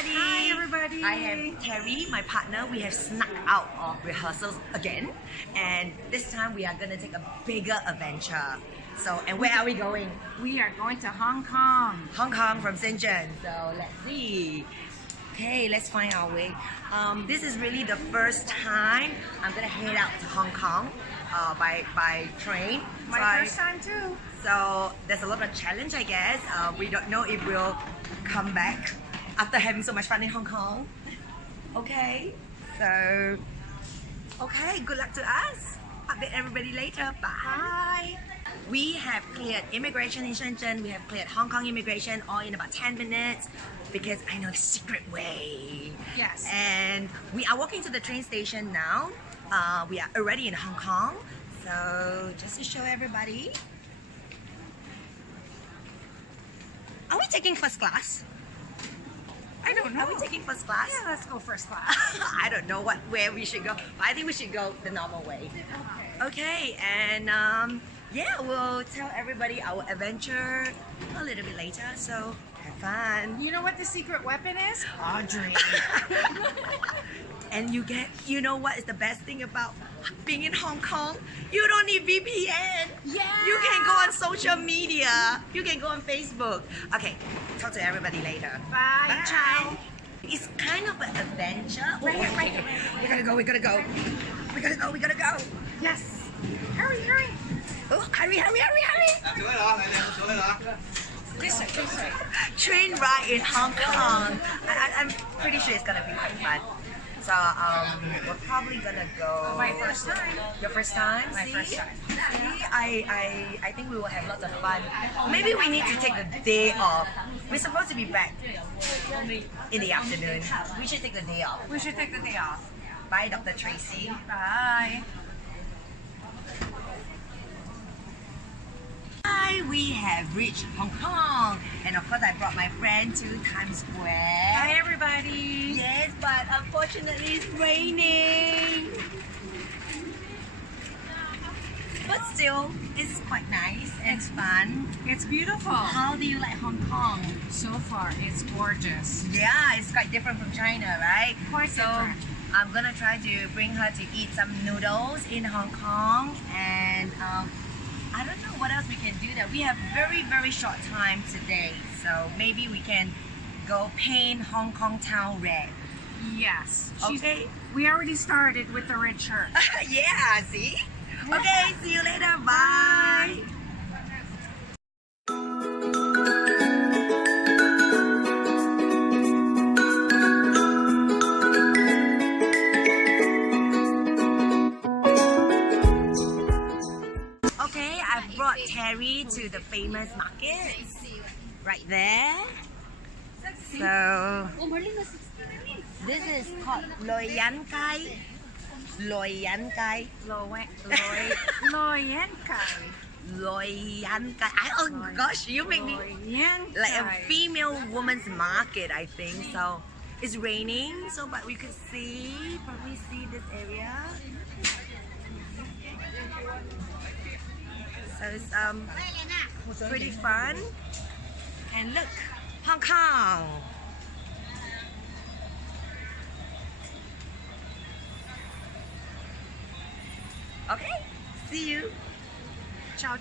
everybody! Hi everybody! I have Terry, my partner. We have snuck out of rehearsals again, and this time we are gonna take a bigger adventure. So, and where are we going? We are going to Hong Kong. Hong Kong from Shenzhen. So let's see. Okay, let's find our way. This is really the first time I'm gonna head out to Hong Kong by train. My first time too. So there's a lot of challenge, I guess. We don't know if we'll come back after having so much fun in Hong Kong. Okay, so okay, good luck to us. Update everybody later. Bye. We have cleared immigration in Shenzhen. We have cleared Hong Kong immigration all in about 10 minutes because I know the secret way. Yes. And we are walking to the train station now. We are already in Hong Kong. So just to show everybody. Are we taking first class? I don't know. Are we taking first class? Yeah, let's go first class. I don't know where we should go. But I think we should go the normal way. Okay, and yeah, we'll tell everybody our adventure a little bit later. So have fun. You know what the secret weapon is? Audrey. And you know what is the best thing about being in Hong Kong? You don't need VPN. Yeah. You can go on social media. You can go on Facebook. Okay, talk to everybody later. Bye. Ciao. It's kind of an adventure. Right here. We gotta go. We gotta go. Yes. Hurry. Oh, hurry. This way. Train ride in Hong Kong. I'm pretty sure it's gonna be quite fun. So we're probably gonna go. My first time. Your first time? My See? first time. See, I think we will have lots of fun. Maybe we need to take the day off. We're supposed to be back in the afternoon. We should take the day off. We should take the day off. Bye, Dr. Tracy. Bye. Hi, we have reached Hong Kong, and of course I brought my friend to Times Square. Hi everybody. Yes, but unfortunately it's raining. But still, it's quite nice and fun. It's beautiful. How do you like Hong Kong? So far, it's gorgeous. Yeah, it's quite different from China, right? Quite so, different. I'm gonna try to bring her to eat some noodles in Hong Kong, and I don't know what else we can do there. We have very short time today, so maybe we can go paint Hong Kong town red. Yes. Okay. We already started with the red shirt. Yeah, see? Okay, see you later. Bye. Okay, I've brought Terry to the famous market right there. So this is called Loy Yan Kai. Loy Yan Kai. Loy Yan Kai. Oh gosh, you make me like a female woman's market, I think. So it's raining, so but we could probably see this area. So it's pretty fun. And look, Hong Kong. Okay, see you. Ciao.